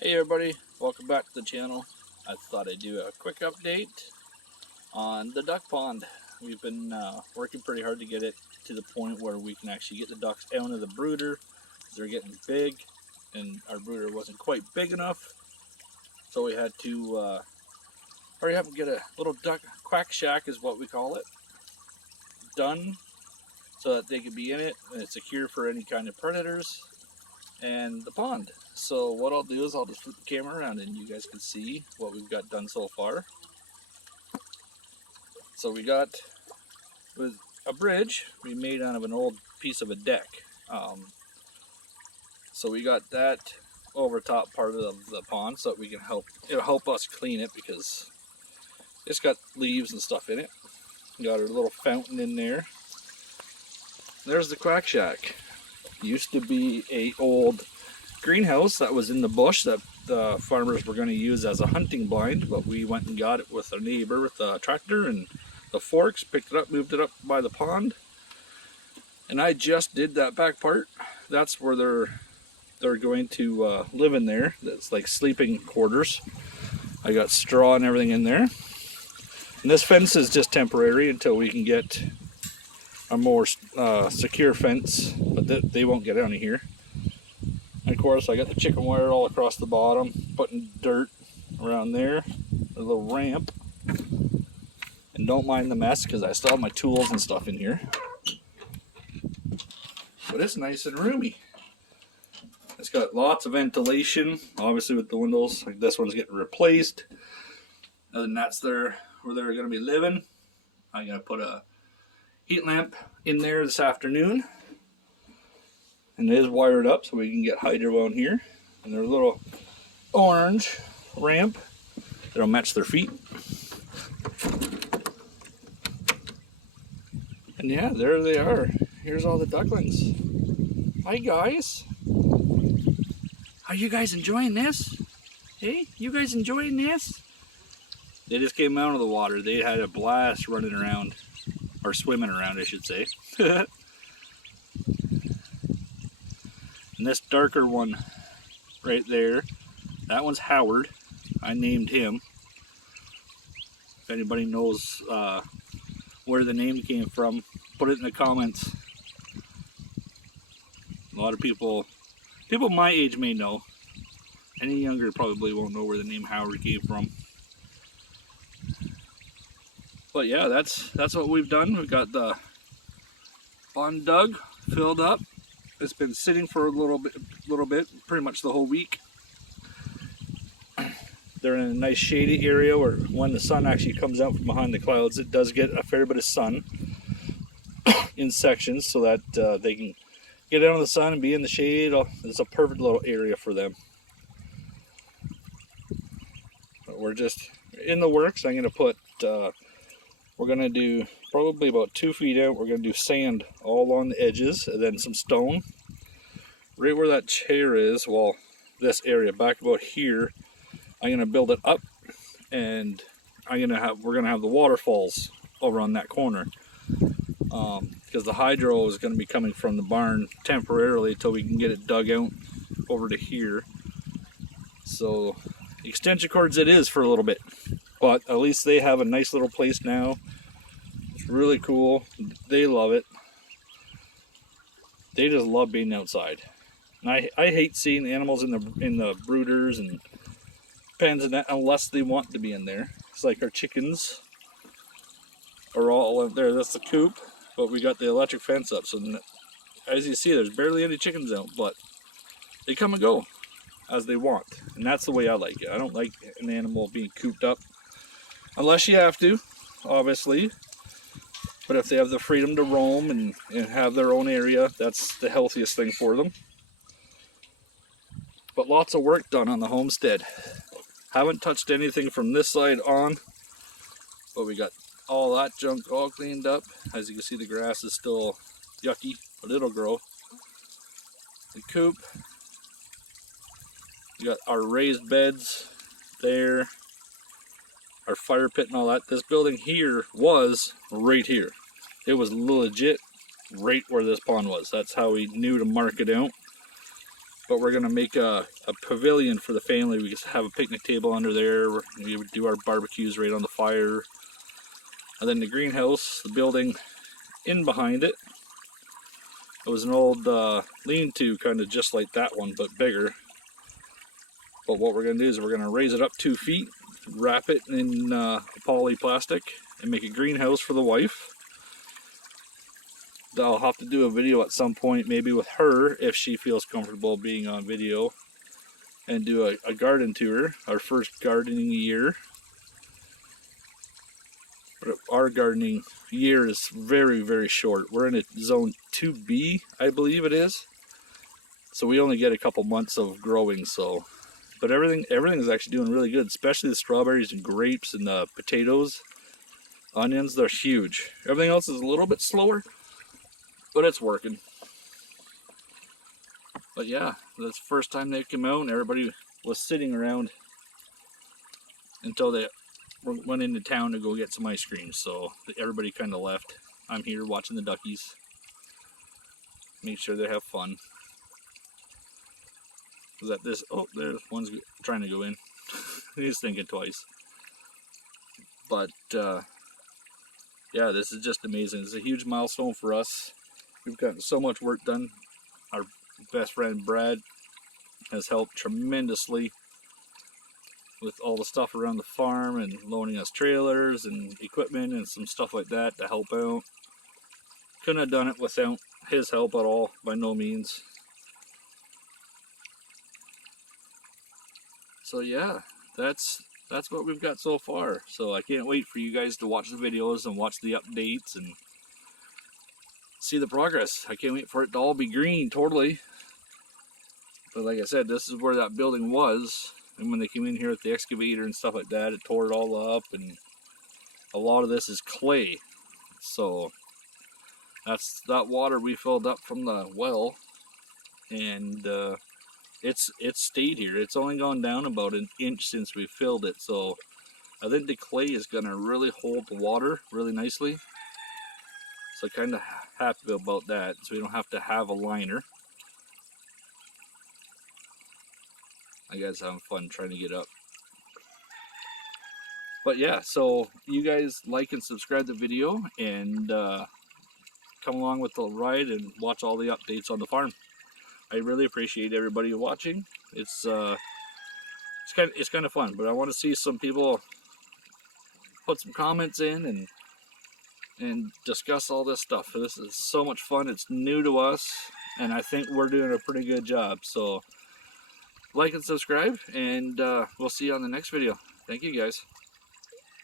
Hey everybody, welcome back to the channel. I thought I'd do a quick update on the duck pond. We've been working pretty hard to get it to the point where we can actually get the ducks out of the brooder. They're getting big and our brooder wasn't quite big enough, so we had to hurry up and get a little duck quack shack is what we call it done, so that they could be in it and it's secure for any kind of predators and the pond. So what I'll do is I'll just flip the camera around and you guys can see what we've got done so far. So we got with a bridge we made out of an old piece of a deck. So we got that over top part of the pond so that we can it'll help us clean it because it's got leaves and stuff in it. We got our little fountain in there. There's the Quack Shack. Used to be a old greenhouse that was in the bush that the farmers were going to use as a hunting blind, but we went and got it with our neighbor with a tractor and the forks, picked it up, moved it up by the pond, and I just did that back part. That's where they're going to live in there. That's like sleeping quarters. I got straw and everything in there, and this fence is just temporary until we can get a more secure fence, but they won't get out of here. And of course I got the chicken wire all across the bottom, putting dirt around there, a little ramp, and don't mind the mess because I still have my tools and stuff in here, but it's nice and roomy. It's got lots of ventilation, obviously with the windows. Like this one's getting replaced. Other than that's where they're going to be living. I'm going to put a heat lamp in there this afternoon, and it is wired up so we can get hydro on here. And there's a little orange ramp that'll match their feet. And yeah, there they are. Here's all the ducklings. Hi guys. Are you guys enjoying this? Hey, you guys enjoying this? They just came out of the water. They had a blast running around. Or swimming around, I should say. And this darker one right there, that one's Howard. I named him. If anybody knows where the name came from, put it in the comments. A lot of people my age may know. Any younger probably won't know where the name Howard came from. But yeah, that's what we've done. We've got the pond dug, filled up. It's been sitting for a little bit, pretty much the whole week. They're in a nice shady area where when the sun actually comes out from behind the clouds, it does get a fair bit of sun in sections so that they can get out of the sun and be in the shade. It's a perfect little area for them. But we're just in the works. I'm going to put we're going to do probably about 2 feet out. We're going to do sand all along the edges and then some stone. Right where that chair is, well, this area back about here, I'm going to build it up, and we're going to have the waterfalls over on that corner. Because the hydro is going to be coming from the barn temporarily until we can get it dug out over to here. So extension cords it is for a little bit. But at least they have a nice little place now. It's really cool. They love it. They just love being outside. And I hate seeing animals in the brooders and pens and that unless they want to be in there. It's like our chickens are all in there. That's the coop. But we got the electric fence up. So as you see, there's barely any chickens out. But they come and go as they want. And that's the way I like it. I don't like an animal being cooped up. Unless you have to, obviously. But if they have the freedom to roam and have their own area, that's the healthiest thing for them. But lots of work done on the homestead. Haven't touched anything from this side on. But we got all that junk all cleaned up. As you can see, the grass is still yucky, but it'll grow. The coop. We got our raised beds there. Our fire pit and all that. This building here was right here. It was legit right where this pond was. That's how we knew to mark it out. but we're gonna make a pavilion for the family. We just have a picnic table under there. We would do our barbecues right on the fire. And then the greenhouse, the building in behind it, it was an old lean-to, kind of just like that one, but bigger. But what we're gonna do is we're gonna raise it up 2 feet, wrap it in poly plastic, and make a greenhouse for the wife. I'll have to do a video at some point, maybe with her, if she feels comfortable being on video, and do a garden tour, our first gardening year. But our gardening year is very, very short. We're in a zone 2B, I believe it is. So we only get a couple months of growing, so. But everything's actually doing really good, especially the strawberries and grapes and the potatoes. Onions, they're huge. Everything else is a little bit slower, but it's working. But yeah, that's the first time they came out and everybody was sitting around until they went into town to go get some ice cream. So everybody kind of left. I'm here watching the duckies. Make sure they have fun. Is that this? Oh, there's one's trying to go in. He's thinking twice. But yeah, this is just amazing. It's a huge milestone for us. We've gotten so much work done. Our best friend Brad has helped tremendously with all the stuff around the farm and loaning us trailers and equipment and some stuff like that to help out. Couldn't have done it without his help at all, by no means. So yeah, that's what we've got so far. So I can't wait for you guys to watch the videos and watch the updates and see the progress. I can't wait for it to all be green totally. But like I said, this is where that building was. And when they came in here with the excavator and stuff like that, it tore it all up. And a lot of this is clay. So that's that water we filled up from the well. And it's stayed here. It's only gone down about an inch since we filled it. So I think the clay is going to really hold the water really nicely. So kind of happy about that. So we don't have to have a liner. I guys having fun trying to get up. But yeah, so you guys like and subscribe the video and come along with the ride and watch all the updates on the farm. I really appreciate everybody watching. It's kind of fun, but I want to see some people put some comments in and discuss all this stuff. This is so much fun. It's new to us, and I think we're doing a pretty good job. So like and subscribe, and we'll see you on the next video. Thank you guys.